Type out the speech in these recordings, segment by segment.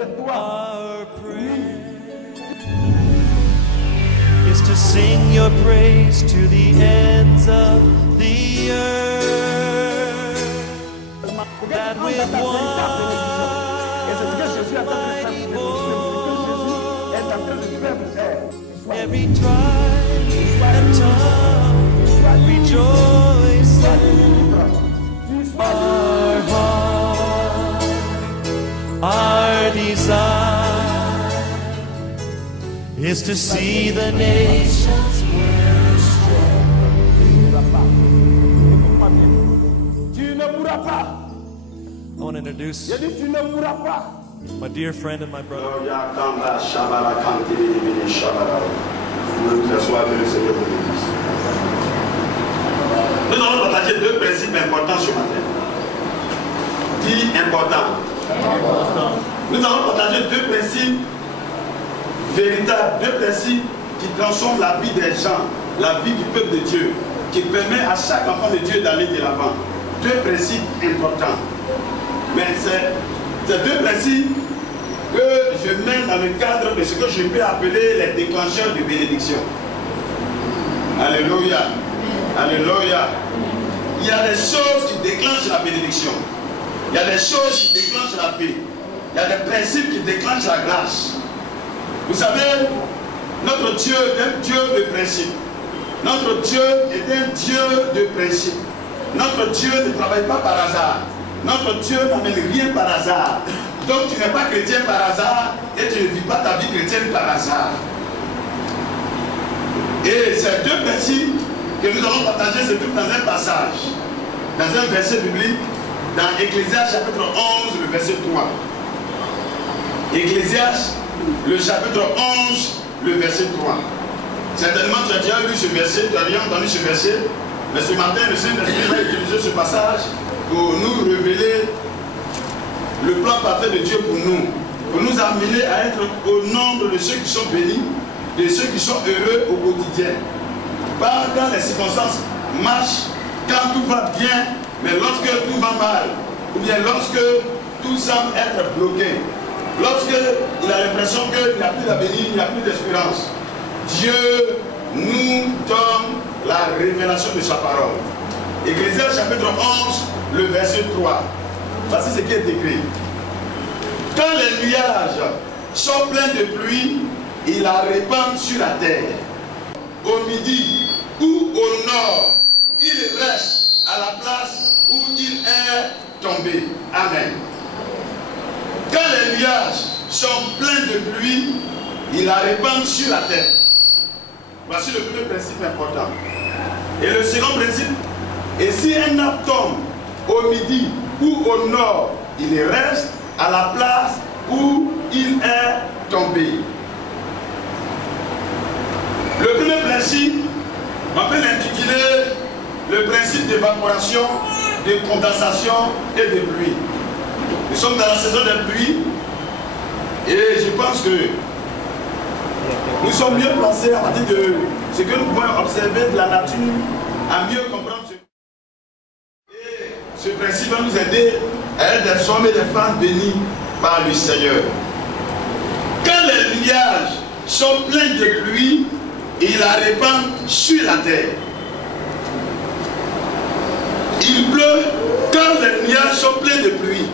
Our prayer is to sing your praise to the ends of the earth. That with one mighty voice, every tribe and tongue rejoicing, our heart, our desire is to see the nations worship. I want to introduce my dear friend and my brother. Nous allons partager deux principes importants ce matin. Dis important. Nous allons partager deux principes véritables, deux principes qui transforment la vie des gens, la vie du peuple de Dieu, qui permet à chaque enfant de Dieu d'aller de l'avant. Deux principes importants. Mais c'est ces deux principes que je mets dans le cadre de ce que je peux appeler les déclencheurs de bénédiction. Alléluia. Alléluia. Il y a des choses qui déclenchent la bénédiction. Il y a des choses qui déclenchent la paix. Il y a des principes qui déclenchent la grâce. Vous savez, notre Dieu est un Dieu de principe. Notre Dieu est un Dieu de principe. Notre Dieu ne travaille pas par hasard. Notre Dieu n'amène rien par hasard. Donc tu n'es pas chrétien par hasard et tu ne vis pas ta vie chrétienne par hasard. Et ces deux principes que nous allons partager se trouvent dans un passage, dans un verset biblique, dans Ecclésiaste chapitre 11, le verset 3. Ecclésiaste, le chapitre 11, le verset 3. Certainement tu as déjà lu ce verset, tu as déjà entendu ce verset, mais ce matin le Saint-Esprit va utiliser ce passage pour nous révéler le plan parfait de Dieu pour nous amener à être au nombre de ceux qui sont bénis, de ceux qui sont heureux au quotidien. Pas quand les circonstances marchent, quand tout va bien, mais lorsque tout va mal, ou bien lorsque tout semble être bloqué, lorsqu'il a l'impression qu'il n'y a plus d'avenir, il n'y a plus d'espérance, Dieu nous donne la révélation de sa parole. Ecclésiaste chapitre 11, le verset 3. Voici ce qui est écrit. Quand les nuages sont pleins de pluie, ils la répandent sur la terre. Au midi ou au nord, il reste à la place où il est tombé. Amen. Quand les nuages sont pleins de pluie, ils la répandent sur la terre. Voici le premier principe important. Et le second principe, et si un arbre tombe au midi ou au nord, il reste à la place où il est tombé. Le premier principe, on peut l'intituler le principe d'évaporation, de condensation et de pluie. Nous sommes dans la saison des pluies et je pense que nous sommes mieux placés à partir de ce que nous pouvons observer de la nature à mieux comprendre ce. Et ce principe va nous aider à être des hommes et des femmes bénis par le Seigneur. Quand les nuages sont pleins de pluie, ils la répandent sur la terre. Il pleut quand les nuages sont pleins de pluie.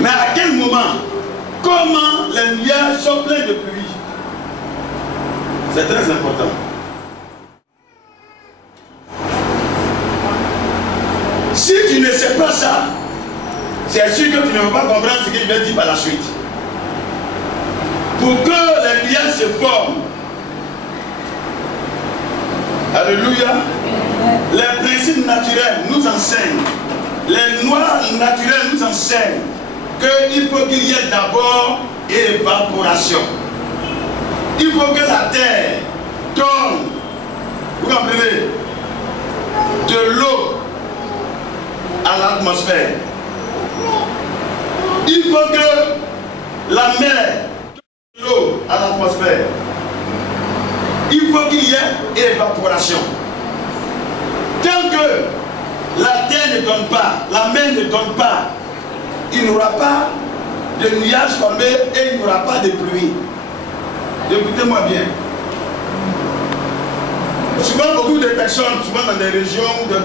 Mais à quel moment? Comment les nuages sont pleins de pluie? C'est très important. Si tu ne sais pas ça, c'est sûr que tu ne vas pas comprendre ce qu'il va dire par la suite. Pour que les nuages se forment, alléluia, les principes naturels nous enseignent, les lois naturelles nous enseignent qu'il faut qu'il y ait d'abord évaporation. Il faut que la terre donne, vous comprenez, de l'eau à l'atmosphère. Il faut que la mer donne de l'eau à l'atmosphère. Il faut qu'il y ait évaporation. Tant que la terre ne donne pas, la mer ne donne pas il n'y aura pas de nuages tombés et il n'y aura pas de pluie. Écoutez-moi bien. Souvent, beaucoup de personnes, souvent dans des régions, dans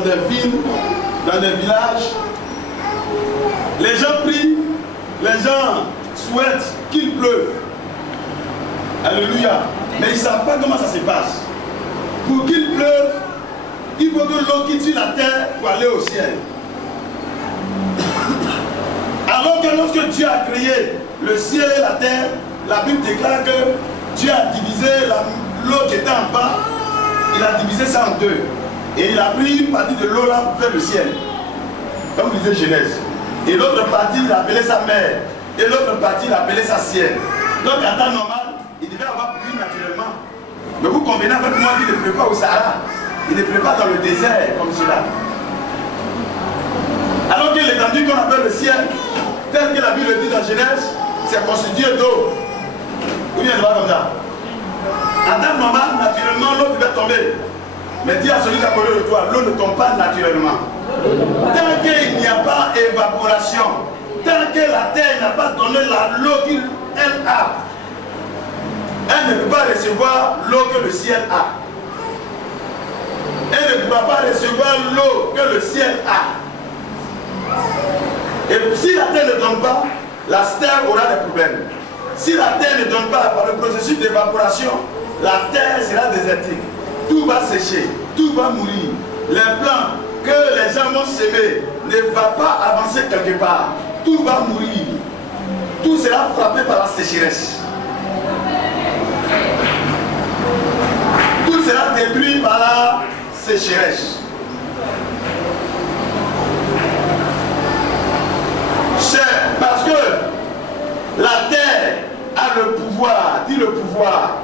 des villes, dans des villages, les gens prient, les gens souhaitent qu'il pleuve. Alléluia. Mais ils ne savent pas comment ça se passe. Pour qu'il pleuve, il faut que l'eau quitte sur la terre pour aller au ciel. Alors que lorsque Dieu a créé le ciel et la terre, la Bible déclare que Dieu a divisé l'eau qui était en bas, il a divisé ça en deux. Et il a pris une partie de l'eau là pour faire le ciel. Comme disait Genèse. Et l'autre partie, il appelait ça mer. Et l'autre partie, il appelait ça ciel. Donc en temps normal, il devait avoir pluie naturellement. Mais vous convenez avec moi qu'il ne pleut pas au Sahara. Il ne pleut pas dans le désert comme cela. Alors que l'étendue qu'on appelle le ciel, tel que la Bible dit dans Genèse, c'est constitué d'eau. Ou bien c'est pas comme ça. En temps normal, naturellement, l'eau devait tomber. Mais dis à celui qui a collé de toi, l'eau ne tombe pas naturellement. Tant qu'il n'y a pas évaporation, tant que la terre n'a pas donné l'eau qu'elle a, elle ne peut pas recevoir l'eau que le ciel a. Elle ne pourra pas recevoir l'eau que le ciel a. Et si la terre ne donne pas, la terre aura des problèmes. Si la terre ne donne pas par le processus d'évaporation, la terre sera désertique. Tout va sécher, tout va mourir. Les plants que les gens vont s'aimer ne vont pas avancer quelque part. Tout va mourir. Tout sera frappé par la sécheresse. Tout sera détruit par la sécheresse. C'est parce que la terre a le pouvoir, dit le pouvoir,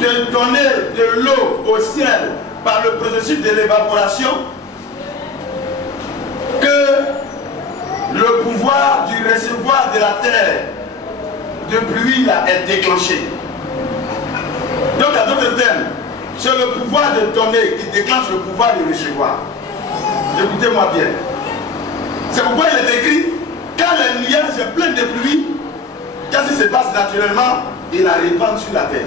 de donner de l'eau au ciel par le processus de l'évaporation, que le pouvoir du réservoir de la terre de pluie là, est déclenché. Donc à d'autres termes, c'est le pouvoir de donner qui déclenche le pouvoir de recevoir. Écoutez-moi bien. C'est pourquoi il est écrit, quand les nuages sont pleins de pluie, qu'est-ce qui se passe naturellement? Il la répand sur la terre.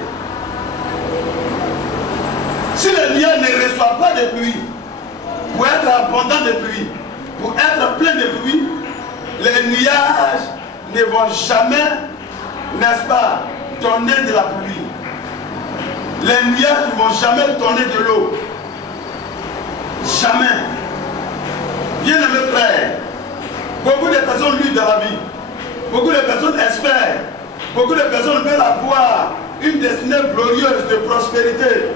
Si les nuages ne reçoivent pas de pluie, pour être abondant de pluie, pour être plein de pluie, les nuages ne vont jamais, n'est-ce pas, donner de la pluie. Les nuages ne vont jamais donner de l'eau. Jamais. Bien-aimés frères, beaucoup de personnes luttent dans la vie. Beaucoup de personnes espèrent. Beaucoup de personnes veulent avoir une destinée glorieuse de prospérité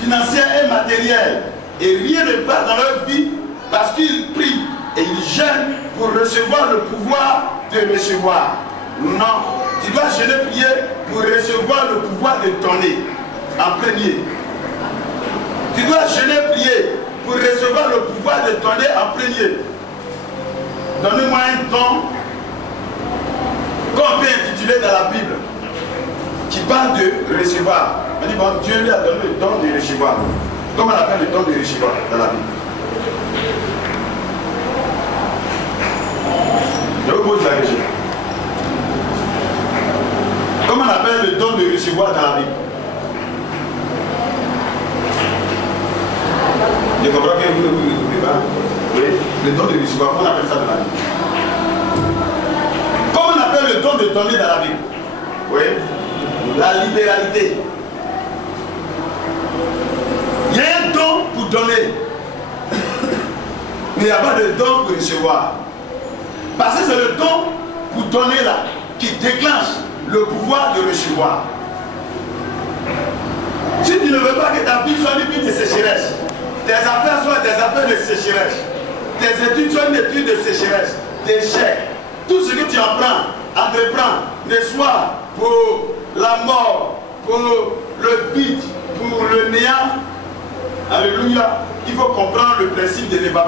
financière et matérielle. Et rien ne va dans leur vie parce qu'ils prient et ils jeûnent pour recevoir le pouvoir de recevoir. Non, tu dois jeûner, prier pour recevoir le pouvoir de donner en premier. Tu dois jeûner, prier pour recevoir le pouvoir de donner en premier. Donnez-moi un don qu'on peut intituler dans la Bible qui parle de recevoir. On dit, bon, Dieu lui a donné le don de recevoir. Comment on appelle le don de recevoir dans la Bible? Je vous pose la question. Comment on appelle le don de recevoir dans la Bible? Je comprends que vous ne pouvez pas. Oui, le don de recevoir, comment on appelle ça dans la Bible? Comment on appelle le don de donner dans la Bible? Oui, la libéralité. Il y a un don pour donner, mais il n'y a pas de don pour recevoir. Parce que c'est le don pour donner là qui déclenche le pouvoir de recevoir. Si tu ne veux pas que ta vie soit une vie de sécheresse, tes affaires soient des affaires de sécheresse, tes études soient une étude de sécheresse, d'échec, tout ce que tu entreprends ne soit pour la mort, pour le vide, pour le néant. Alléluia. Il faut comprendre le principe de l'évaporation.